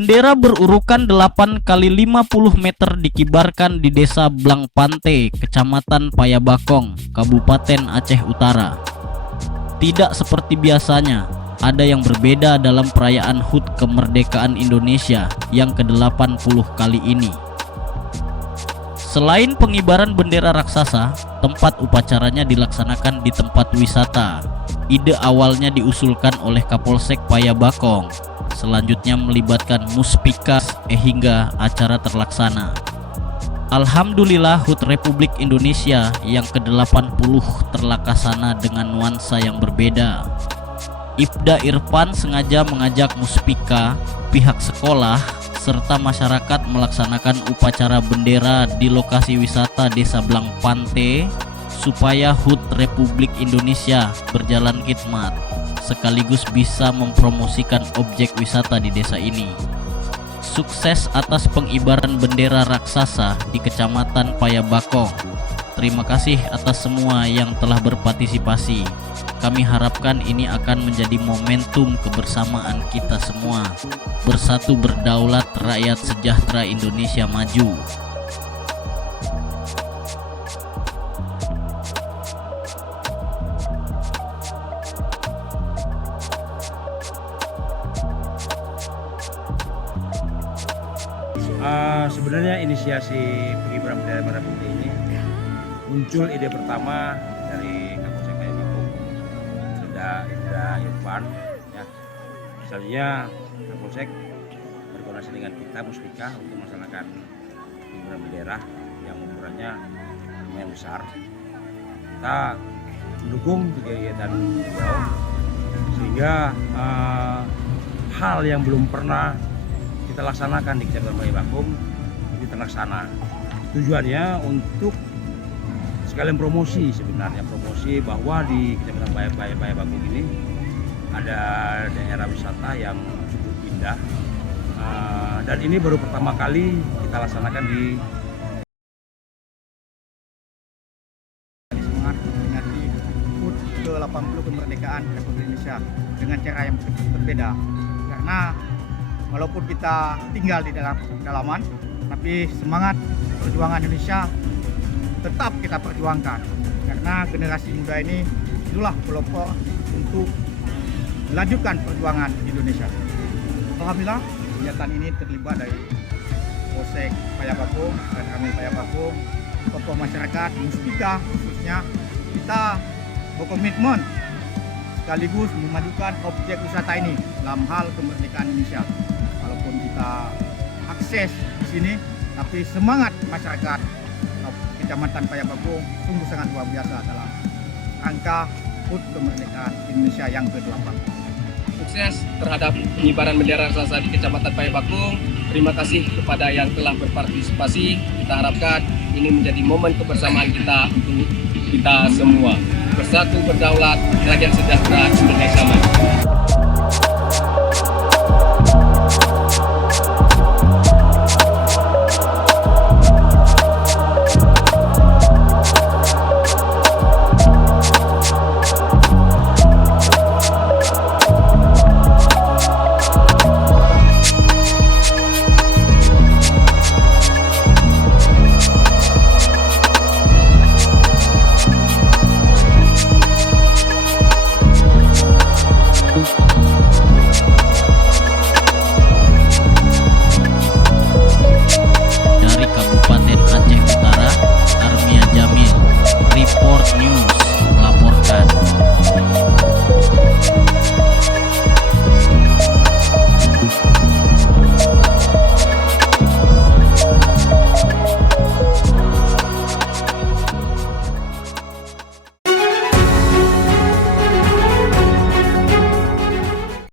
Bendera berurukan 8 kali 50 meter dikibarkan di Desa Blangpante, Kecamatan Payabakong, Kabupaten Aceh Utara. Tidak seperti biasanya, ada yang berbeda dalam perayaan HUT kemerdekaan Indonesia yang ke-80 kali ini. Selain pengibaran bendera raksasa, tempat upacaranya dilaksanakan di tempat wisata. Ide awalnya diusulkan oleh Kapolsek Payabakong, selanjutnya melibatkan muspika hingga acara terlaksana. Alhamdulillah HUT Republik Indonesia yang ke-80 terlaksana dengan nuansa yang berbeda. Ibda Irfan sengaja mengajak muspika, pihak sekolah, serta masyarakat melaksanakan upacara bendera di lokasi wisata Desa Blangpante supaya HUT Republik Indonesia berjalan khidmat, sekaligus bisa mempromosikan objek wisata di desa ini. Sukses atas pengibaran bendera raksasa di Kecamatan Payabakong. Terima kasih atas semua yang telah berpartisipasi. Kami harapkan ini akan menjadi momentum kebersamaan kita semua. Bersatu berdaulat, rakyat sejahtera, Indonesia maju. Sebenarnya inisiasi pengibaran bendera merah putih ini muncul ide pertama dari Kapolsek Payabakong, Ibda Irfan. Ya, misalnya Kapolsek berkoordinasi dengan kita muspika untuk melaksanakan pengibaran bendera yang ukurannya lumayan besar. Kita mendukung kegiatan beliau sehingga hal yang belum pernah kita laksanakan di Kecamatan Payabakong ini terlaksana. Tujuannya untuk sekalian promosi, sebenarnya promosi bahwa di Kecamatan Payabakong ini ada daerah wisata yang cukup indah, dan ini baru pertama kali kita laksanakan di semangat memperingati HUT ke-80 kemerdekaan Republik Indonesia dengan cara yang berbeda, karena walaupun kita tinggal di dalam pedalaman, tapi semangat perjuangan Indonesia tetap kita perjuangkan. Karena generasi muda ini itulah pelopor untuk melanjutkan perjuangan Indonesia. Alhamdulillah, kegiatan ini terlibat dari Polsek Payabakong dan kami Payabakong, tokoh masyarakat, muspika khususnya. Kita berkomitmen sekaligus memajukan objek wisata ini dalam hal kemerdekaan Indonesia. Walaupun kita akses di sini, tapi semangat masyarakat Kecamatan Payabakong sungguh sangat luar biasa dalam angka HUT kemerdekaan Indonesia yang ke-80. Sukses terhadap pengibaran bendera raksasa di Kecamatan Payabakong. Terima kasih kepada yang telah berpartisipasi. Kita harapkan ini menjadi momen kebersamaan kita untuk kita semua. Bersatu berdaulat, rakyat sejahtera, Indonesia maju.